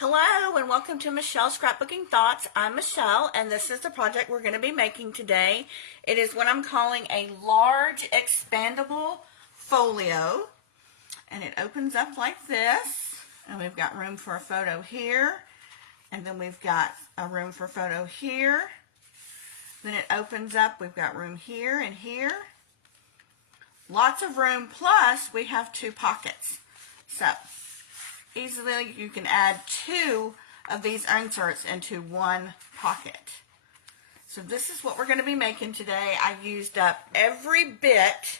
Hello and welcome to Michelle's Scrapbooking Thoughts. I'm Michelle and this is the project we're going to be making today. It is what I'm calling a large expandable folio, and it opens up like this, and we've got room for a photo here, and then we've got a room for a photo here. Then it opens up, we've got room here and here. Lots of room, plus we have 2 pockets. So easily you can add 2 of these inserts into 1 pocket. So this is what we're going to be making today. I used up every bit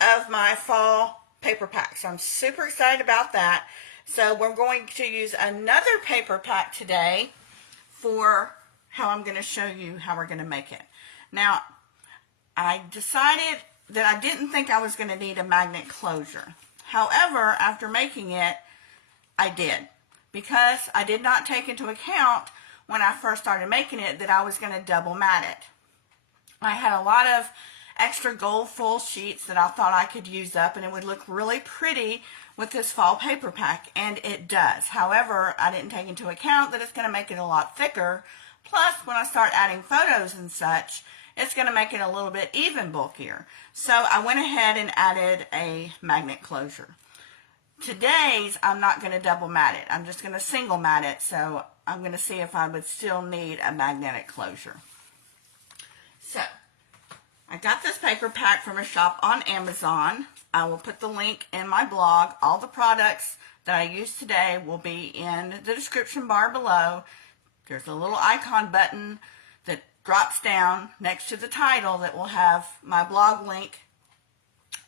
of my fall paper pack, so I'm super excited about that. So we're going to use another paper pack today for how I'm going to show you how we're going to make it. Now, I decided that I didn't think I was going to need a magnet closure. However, after making it, I did, because I did not take into account when I first started making it that I was going to double mat it. I had a lot of extra gold foil sheets that I thought I could use up, and it would look really pretty with this fall paper pack, and it does. However, I didn't take into account that it's going to make it a lot thicker. Plus, when I start adding photos and such, it's going to make it a little bit even bulkier. So I went ahead and added a magnet closure. Today's, I'm not going to double mat it. I'm just going to single mat it. So I'm going to see if I would still need a magnetic closure. So I got this paper pack from a shop on Amazon. I will put the link in my blog. All the products that I used today will be in the description bar below. There's a little icon button that drops down next to the title that will have my blog link.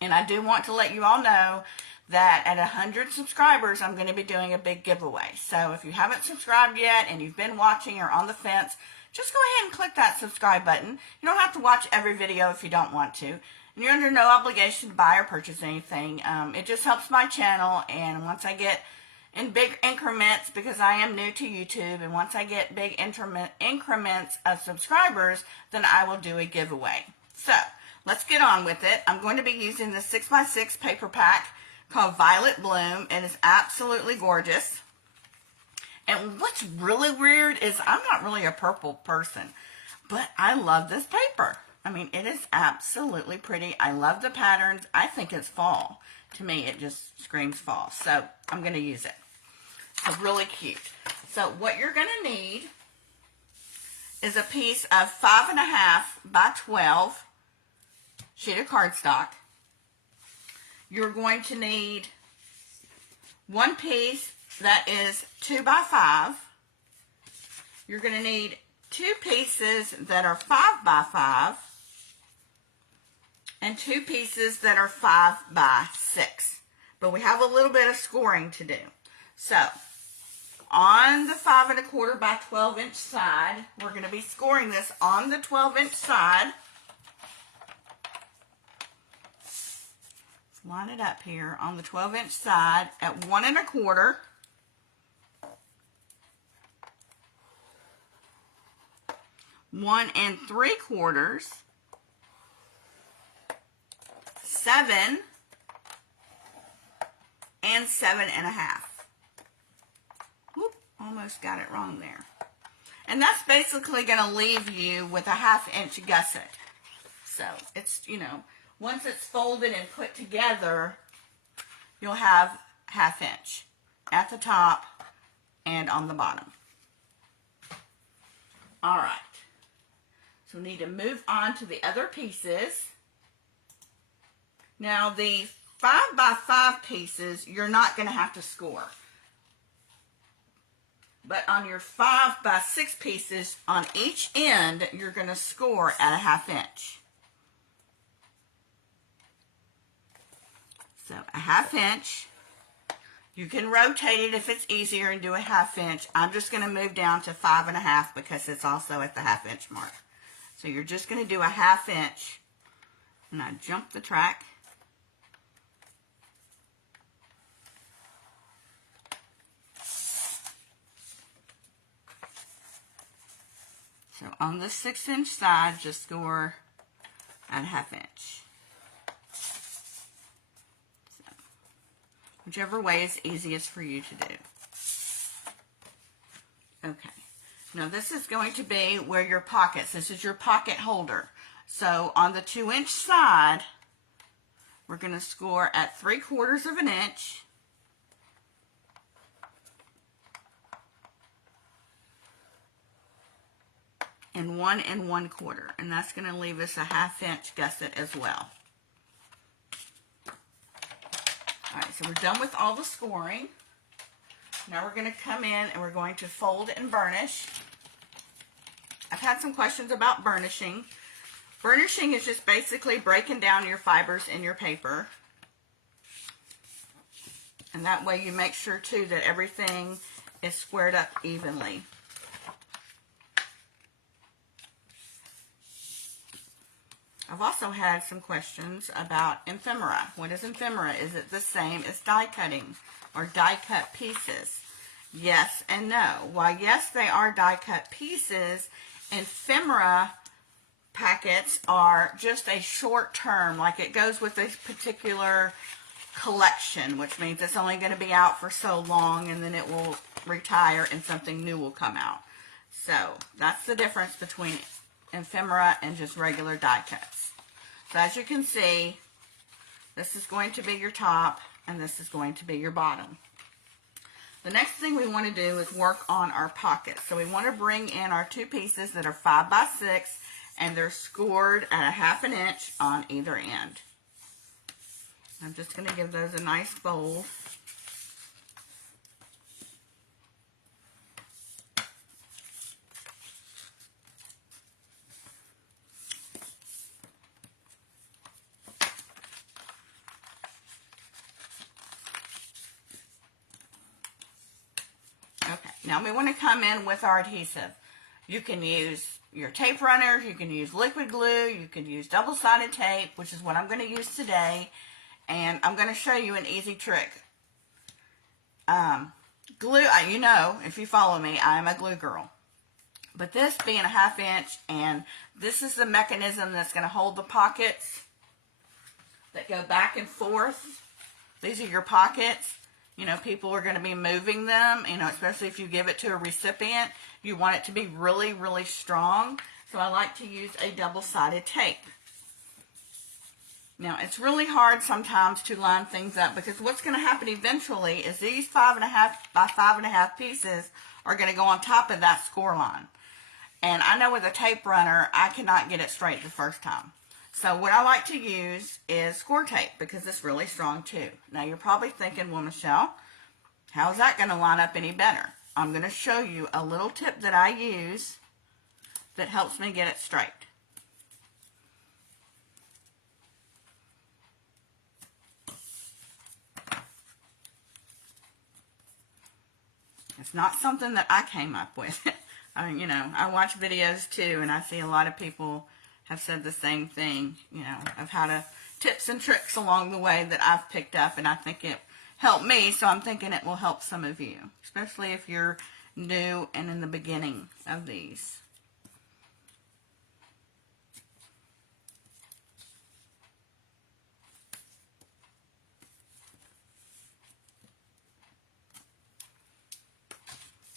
And I do want to let you all know that at 100 subscribers, I'm going to be doing a big giveaway. So if you haven't subscribed yet and you've been watching or on the fence, just go ahead and click that subscribe button. You don't have to watch every video if you don't want to. And you're under no obligation to buy or purchase anything. It just helps my channel, and once I get in big increments, because I am new to YouTube, and once I get big increments of subscribers, then I will do a giveaway. So let's get on with it. I'm going to be using the 6x6 paper pack called Violet Bloom. It is absolutely gorgeous. And what's really weird is I'm not really a purple person, but I love this paper. I mean, it is absolutely pretty. I love the patterns. I think it's fall. To me, it just screams fall. So I'm going to use it. So really cute. So what you're going to need is a piece of 5.5 by 12 sheet of cardstock. You're going to need 1 piece that is 2 by 5. You're going to need 2 pieces that are 5 by 5. And 2 pieces that are 5 by 6. But we have a little bit of scoring to do. So, on the 5.25 by 12 inch side, we're going to be scoring this on the 12 inch side. Line it up here on the 12 inch side at 1 1/4. One 3/4, 7, and 7.5. Whoop, almost got it wrong there. And that's basically going to leave you with a 1/2 inch gusset. So it's, once it's folded and put together, you'll have 1/2 inch at the top and on the bottom. All right. So we need to move on to the other pieces. Now the 5 by 5 pieces, you're not going to have to score. But on your 5 by 6 pieces, on each end, you're going to score at a 1/2 inch. So a 1/2 inch. You can rotate it if it's easier and do a 1/2 inch. I'm just going to move down to 5.5 because it's also at the 1/2 inch mark. So you're just going to do a 1/2 inch. And I jump the track. So on the 6 inch side, just score at a 1/2 inch. Whichever way is easiest for you to do. Okay. Now this is going to be where your pockets, this is your pocket holder. So on the 2-inch side, we're going to score at 3/4 of an inch. And 1 1/4. And that's going to leave us a 1/2 inch gusset as well. Alright, so we're done with all the scoring. Now we're going to come in and we're going to fold and burnish. I've had some questions about burnishing. Burnishing is just basically breaking down your fibers in your paper. And that way you make sure too that everything is squared up evenly. I've also had some questions about ephemera. What is ephemera? Is it the same as die cutting or die cut pieces? Yes and no. While yes, they are die cut pieces, ephemera packets are just a short term, like it goes with a particular collection, which means it's only going to be out for so long and then it will retire and something new will come out. So that's the difference between ephemera and just regular die cuts. So as you can see, this is going to be your top and this is going to be your bottom. The next thing we want to do is work on our pockets. So we want to bring in our 2 pieces that are 5 by 6 and they're scored at a 1/2 inch on either end. I'm just going to give those a nice fold. Okay, now we want to come in with our adhesive. You can use your tape runners, you can use liquid glue, you can use double-sided tape, which is what I'm going to use today. And I'm going to show you an easy trick. Glue, you know, if you follow me, I'm a glue girl. But this being a 1/2 inch, and this is the mechanism that's going to hold the pockets that go back and forth. These are your pockets. You know, people are going to be moving them, you know, especially if you give it to a recipient. You want it to be really, really strong. So I like to use a double-sided tape. Now, it's really hard sometimes to line things up because what's going to happen eventually is these 5.5 by 5.5 pieces are going to go on top of that score line. And I know with a tape runner, I cannot get it straight the first time. So what I like to use is score tape because it's really strong too. Now, you're probably thinking, well, Michelle, how is that going to line up any better? I'm going to show you a little tip that I use that helps me get it straight. It's not something that I came up with. You know, I watch videos too, and I see a lot of people have said the same thing. You know, I've had tips and tricks along the way that I've picked up, and I think it helped me, so I'm thinking it will help some of you, especially if you're new and in the beginning of these.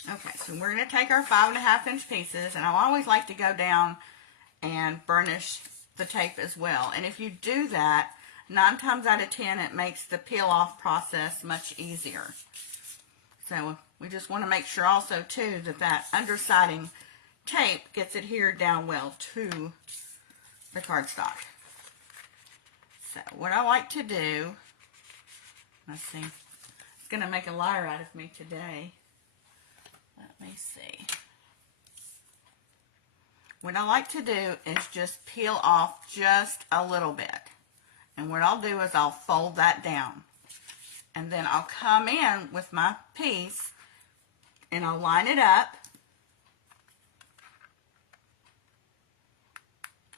Okay, so we're going to take our 5.5 inch pieces, and I always like to go down and burnish the tape as well. And if you do that, 9 times out of 10, it makes the peel off process much easier. So we just want to make sure also too that that undersiding tape gets adhered down well to the cardstock. So what I like to do, let's see, it's going to make a liar out of me today. Let me see. What I like to do is just peel off just a little bit. And what I'll do is I'll fold that down. And then I'll come in with my piece and I'll line it up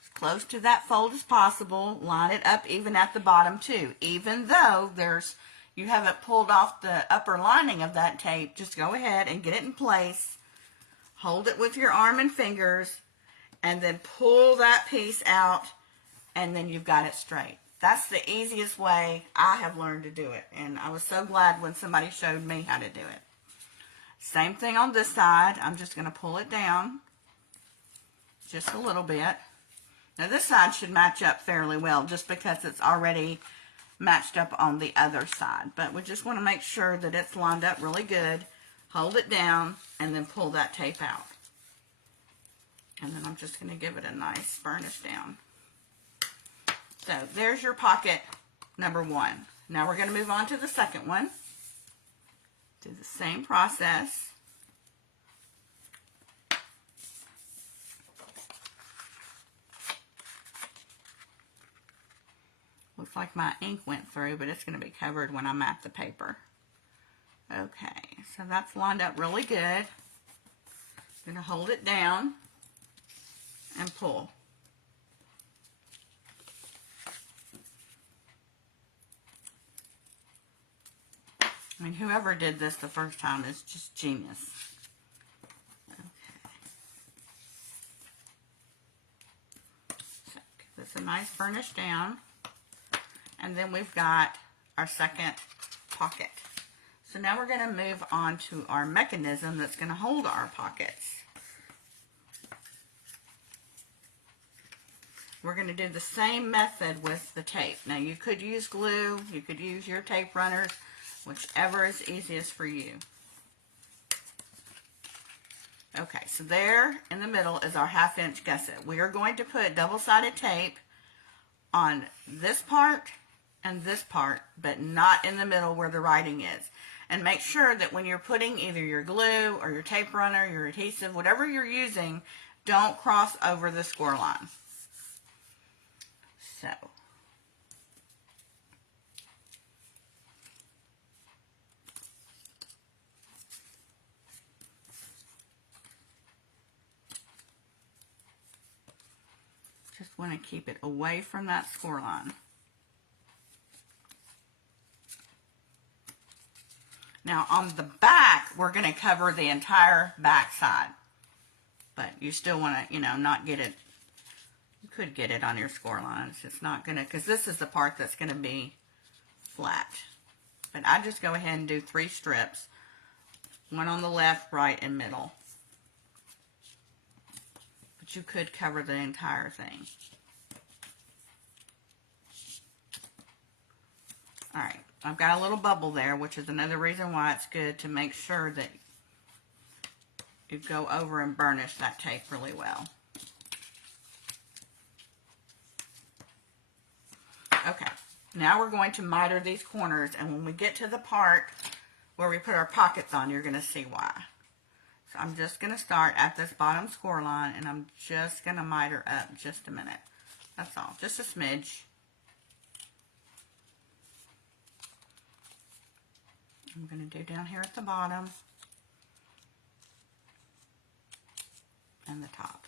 as close to that fold as possible. Line it up even at the bottom too. Even though you haven't pulled off the upper lining of that tape, just go ahead and get it in place. Hold it with your arm and fingers and then pull that piece out and then you've got it straight. That's the easiest way I have learned to do it, and I was so glad when somebody showed me how to do it. Same thing on this side. I'm just going to pull it down just a little bit. Now this side should match up fairly well just because it's already matched up on the other side. But we just want to make sure that it's lined up really good. Hold it down and then pull that tape out. And then I'm just going to give it a nice burnish down. So there's your pocket number 1. Now we're going to move on to the second one. Do the same process. Looks like my ink went through, but it's going to be covered when I mat the paper. Okay, so that's lined up really good. I'm going to hold it down and pull. I mean, whoever did this the first time is just genius. Okay. So give this a nice burnish down. And then we've got our second pocket. So now we're going to move on to our mechanism that's going to hold our pockets. We're going to do the same method with the tape. Now you could use glue, you could use your tape runners, whichever is easiest for you. Okay, so there in the middle is our 1/2 inch gusset. We are going to put double-sided tape on this part and this part, but not in the middle where the writing is. And make sure that when you're putting either your glue or your tape runner, your adhesive, whatever you're using, don't cross over the score line. So, just want to keep it away from that score line. Now on the back, we're going to cover the entire back side. But you still want to, not get it. You could get it on your score lines. It's not going to, because this is the part that's going to be flat. But I just go ahead and do 3 strips. One on the left, right, and middle. But you could cover the entire thing. Alright, I've got a little bubble there, which is another reason why it's good to make sure that you go over and burnish that tape really well. Okay, now we're going to miter these corners, and when we get to the part where we put our pockets on, you're going to see why. So I'm just going to start at this bottom score line, and I'm just going to miter up just a minute. That's all, just a smidge. I'm going to do down here at the bottom and the top.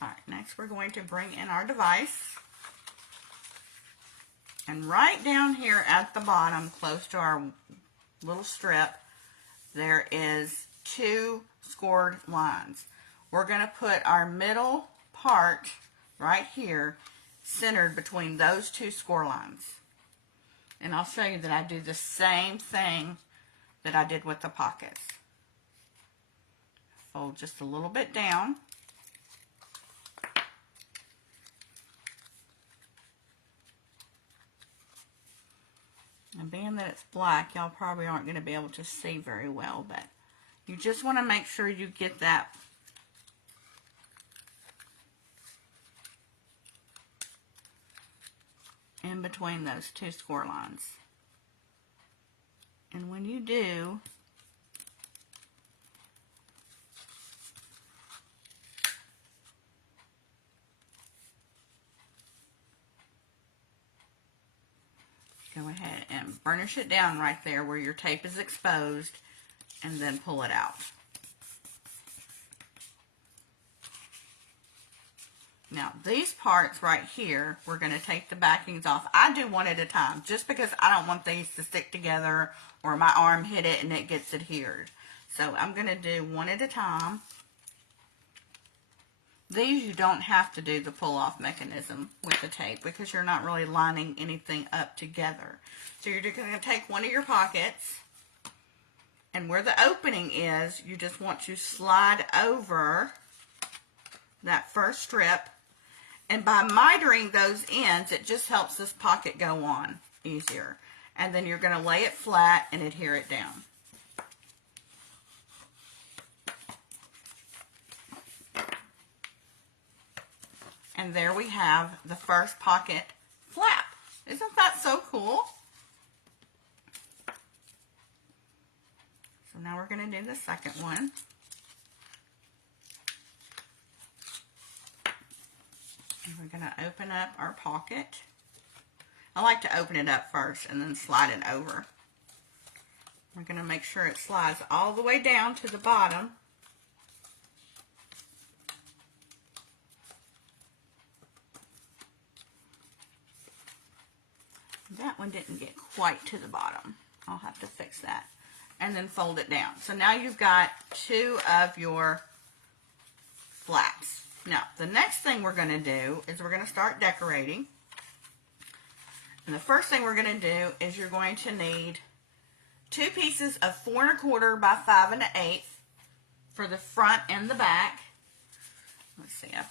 Alright, next we're going to bring in our device. And right down here at the bottom, close to our little strip, there is 2 scored lines. We're going to put our middle part right here centered between those 2 score lines. And I'll show you that I do the same thing that I did with the pockets. Fold just a little bit down. And being that it's black, y'all probably aren't going to be able to see very well, but you just want to make sure you get that in between those 2 score lines. And when you do, go ahead and burnish it down right there where your tape is exposed, and then pull it out. Now these parts right here, we're going to take the backings off. I do one at a time just because I don't want these to stick together or my arm hit it and it gets adhered. So I'm going to do one at a time. These you don't have to do the pull-off mechanism with the tape because you're not really lining anything up together. So you're just going to take one of your pockets, and where the opening is, you just want to slide over that first strip. And by mitering those ends, it just helps this pocket go on easier. And then you're going to lay it flat and adhere it down. And there we have the first pocket flap. Isn't that so cool? So now we're going to do the second one. And we're going to open up our pocket. I like to open it up first and then slide it over. We're going to make sure it slides all the way down to the bottom. That one didn't get quite to the bottom. I'll have to fix that. And then fold it down. So now you've got two of your flaps. Now, the next thing we're going to do is we're going to start decorating. And the first thing we're going to do is you're going to need 2 pieces of 4 1/4 by 5 1/8 for the front and the back. Let's see, I've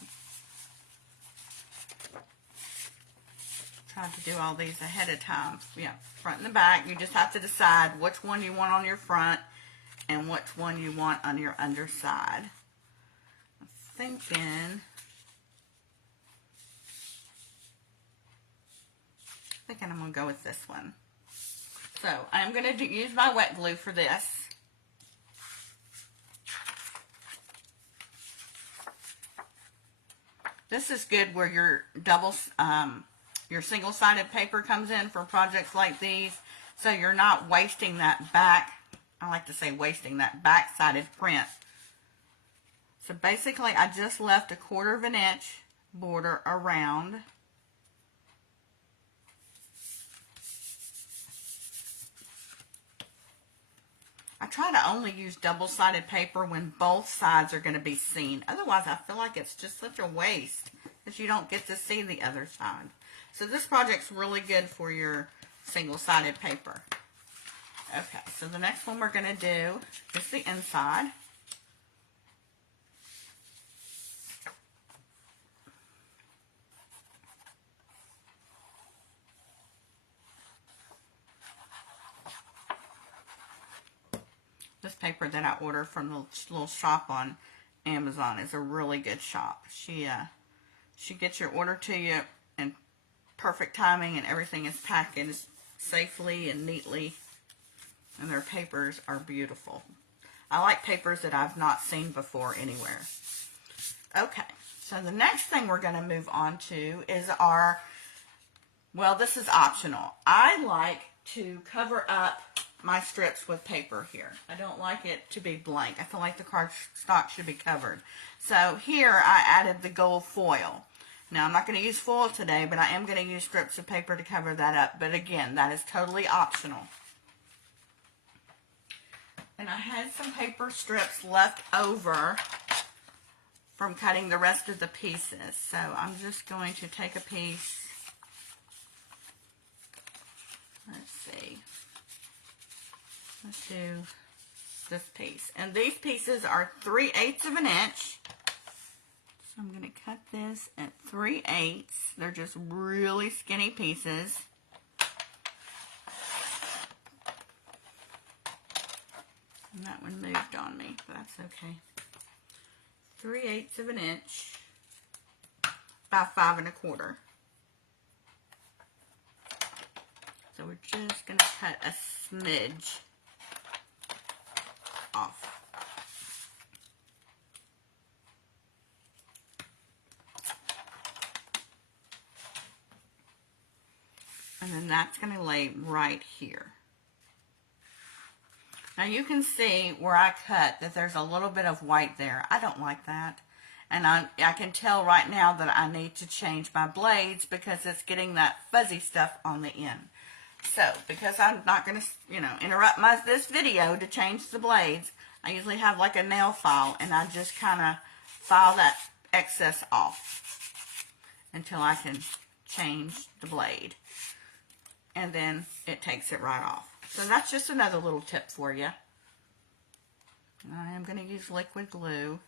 tried to do all these ahead of time. Yeah, front and the back. You just have to decide which one you want on your front and which one you want on your underside. I'm thinking I'm going to go with this one. So I'm going to use my wet glue for this. This is good where your single-sided paper comes in for projects like these, so you're not wasting that back, I like to say wasting that back-sided print. So basically I just left a 1/4 inch border around. I try to only use double-sided paper when both sides are going to be seen. Otherwise, I feel like it's just such a waste because you don't get to see the other side. So this project's really good for your single-sided paper. Okay, so the next one we're going to do is the inside. This paper that I ordered from the little shop on Amazon is a really good shop. She gets your order to you in perfect timing, and everything is packaged safely and neatly, and their papers are beautiful. I like papers that I've not seen before anywhere. Okay, so the next thing we're going to move on to is our, well, this is optional. I like to cover up my strips with paper here. I don't like it to be blank. I feel like the cardstock should be covered. So here I added the gold foil. Now I'm not going to use foil today, but I am going to use strips of paper to cover that up. But again, that is totally optional. And I had some paper strips left over from cutting the rest of the pieces. So I'm just going to take a piece. Let's see. Let's do this piece. And these pieces are 3/8 of an inch. So I'm going to cut this at 3/8. They're just really skinny pieces. And that one moved on me, but that's okay. 3/8 of an inch by 5 1/4. So we're just going to cut a smidge off. And then that's going to lay right here. Now you can see where I cut that there's a little bit of white there. I don't like that. And I can tell right now that I need to change my blades because it's getting that fuzzy stuff on the end. So, because I'm not going to, interrupt this video to change the blades, I usually have like a nail file, and I just kind of file that excess off until I can change the blade. And then it takes it right off. So that's just another little tip for you. I am going to use liquid glue.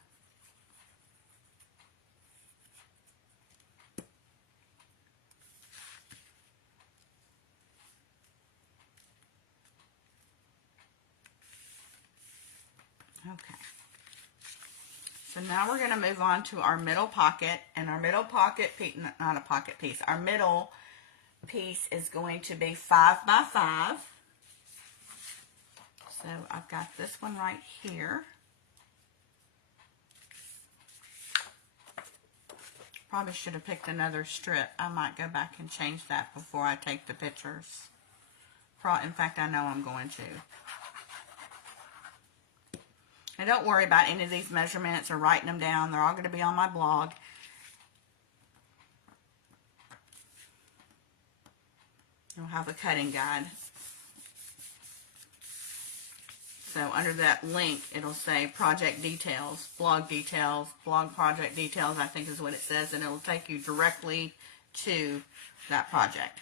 Okay. So now we're going to move on to our middle pocket, and our middle pocket piece, not a pocket piece, our middle piece is going to be 5 by 5. So I've got this one right here. Probably should have picked another strip. I might go back and change that before I take the pictures. In fact, I know I'm going to. And don't worry about any of these measurements or writing them down. They're all going to be on my blog. You'll have a cutting guide. So under that link, it'll say project details, blog project details, I think is what it says, and it'll take you directly to that project.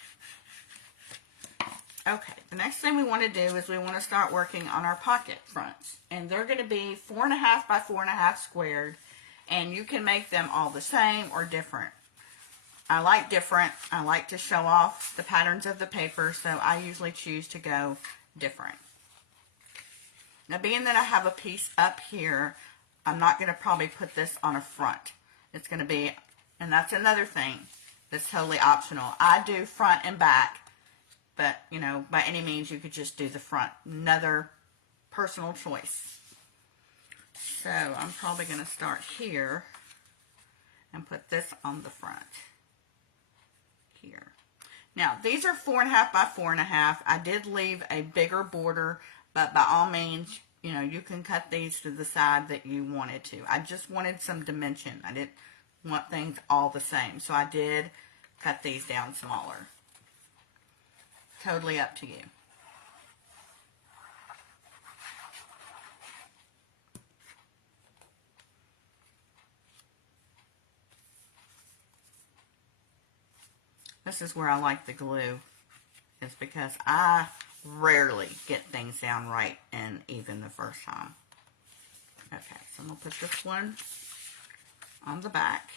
Okay, the next thing we want to do is we want to start working on our pocket fronts. And they're going to be 4.5 by 4.5 squared, and you can make them all the same or different. I like different. I like to show off the patterns of the paper, so I usually choose to go different. Now, being that I have a piece up here, I'm not going to probably put this on a front. It's going to be, and that's another thing that's totally optional. I do front and back, but, you know, by any means, you could just do the front. Another personal choice. So, I'm probably going to start here and put this on the front. Here. Now, these are 4.5 by 4.5. I did leave a bigger border, but by all means, you know, you can cut these to the side that you wanted to. I just wanted some dimension. I didn't want things all the same. So I did cut these down smaller. Totally up to you. This is where I like the glue. It's because I rarely get things down right and even the first time. Okay, so I'm going to put this one on the back.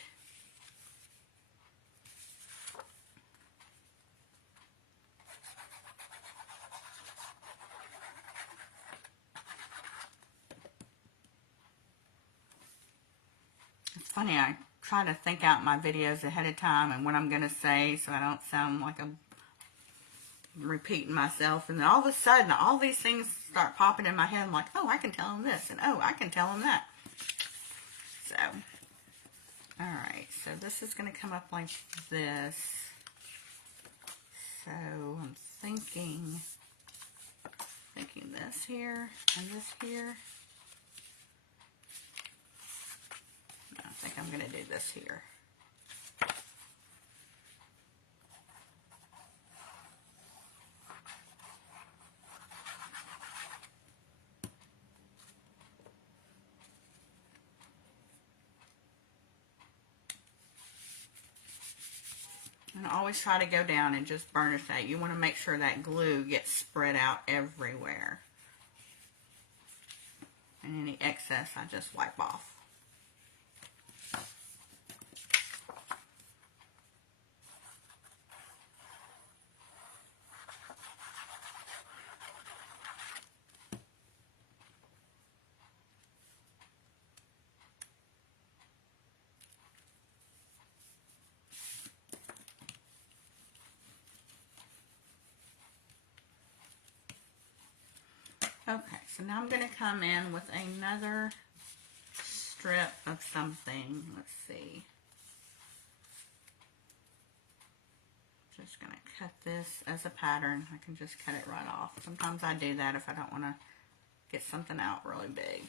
It's funny, I try to think out my videos ahead of time and what I'm going to say so I don't sound like I'm repeating myself, and then all of a sudden all these things start popping in my head. I'm like, oh, I can tell them this, and oh, I can tell them that. So, alright, so this is going to come up like this. So I'm thinking this here and this here. No, I think I'm going to do this here. And always try to go down and just burnish that. You want to make sure that glue gets spread out everywhere. And any excess I just wipe off. Okay, so now I'm going to come in with another strip of something. Let's see. Just going to cut this as a pattern. I can just cut it right off. Sometimes I do that if I don't want to get something out really big.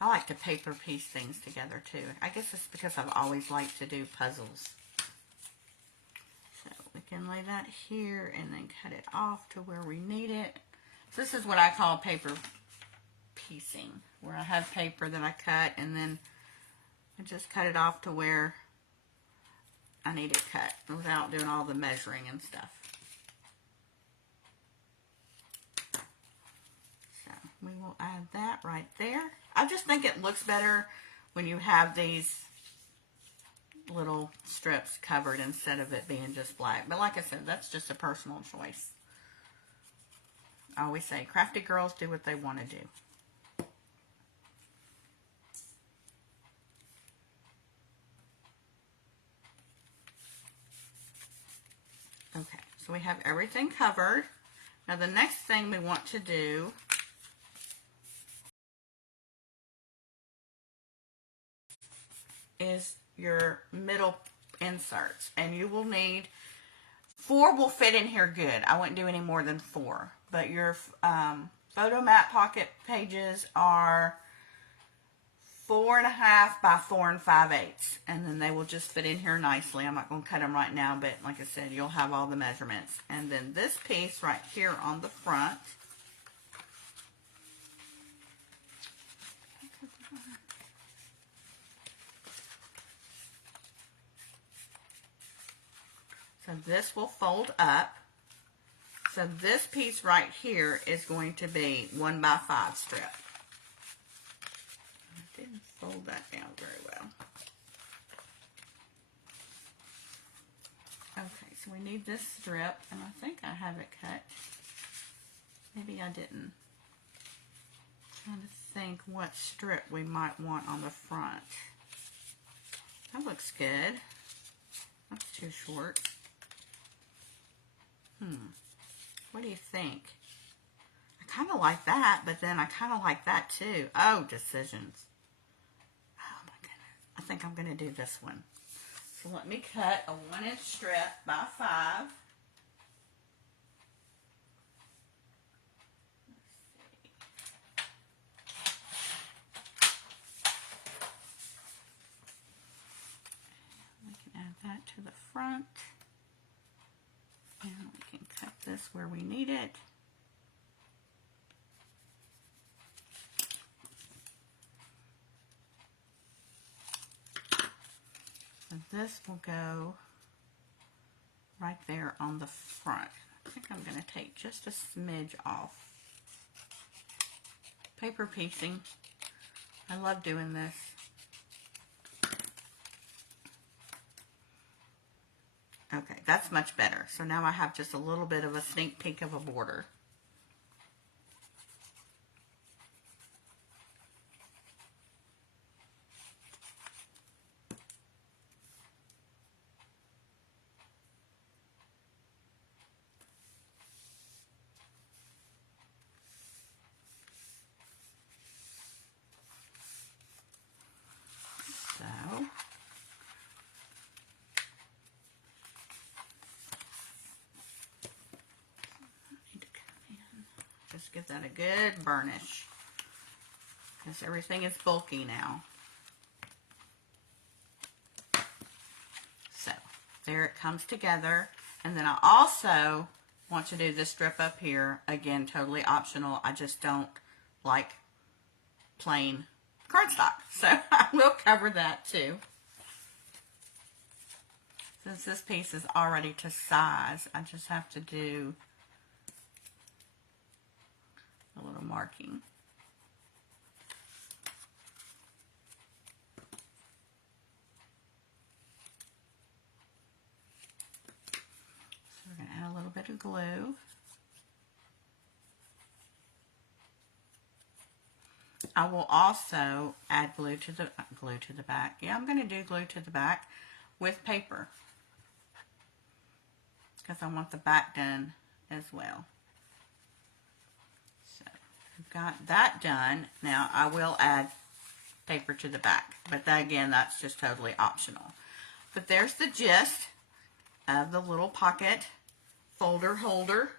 I like to paper piece things together too. I guess it's because I've always liked to do puzzles. So we can lay that here and then cut it off to where we need it. This is what I call paper piecing, where I have paper that I cut and then I just cut it off to where I need it cut without doing all the measuring and stuff. So we will add that right there. I just think it looks better when you have these little strips covered instead of it being just black. But like I said, that's just a personal choice. I always say, crafty girls do what they want to do. Okay, so we have everything covered. Now the next thing we want to do is your middle inserts, and you will need 4 will fit in here good. I wouldn't do any more than 4, but your photo mat pocket pages are 4.5 by 4 5/8, and then they will just fit in here nicely. I'm not going to cut them right now, but like I said, you'll have all the measurements. And then this piece right here on the front, so this will fold up. So this piece right here is going to be 1 by 5 strip. I didn't fold that down very well. Okay, so we need this strip, and I think I have it cut. Maybe I didn't. I'm trying to think what strip we might want on the front. That looks good. That's too short. What do you think? I kind of like that, but then I kind of like that too. Oh, decisions. Oh my goodness. I think I'm going to do this one. So let me cut a 1-inch strip by 5. We can add that to the front. And we can cut this where we need it. So this will go right there on the front. I think I'm going to take just a smidge off. Paper piecing. I love doing this. Okay, that's much better. So now I have just a little bit of a sneak peek of a border. So just give that a good burnish, because everything is bulky now. So there it comes together. And then I also want to do this strip up here. Again, totally optional. I just don't like plain cardstock, so I will cover that too. Since this piece is already to size, I just have to do a little marking. So we're going to add a little bit of glue. I will also add glue to the back. Yeah, I'm going to do glue to the back with paper, because I want the back done as well. So I've got that done. Now I will add paper to the back, but that, again, that's just totally optional. But there's the gist of the little pocket folder holder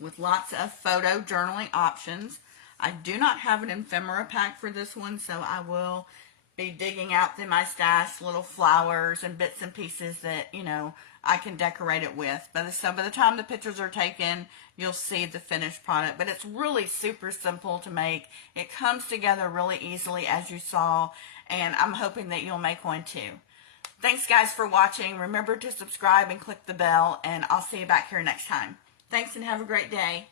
with lots of photo journaling options. I do not have an ephemera pack for this one, so I will be digging out in my stash little flowers and bits and pieces that, you know, I can decorate it with. By the time the pictures are taken, you'll see the finished product. But it's really super simple to make. It comes together really easily, as you saw, and I'm hoping that you'll make one too. Thanks, guys, for watching. Remember to subscribe and click the bell, and I'll see you back here next time. Thanks, and have a great day.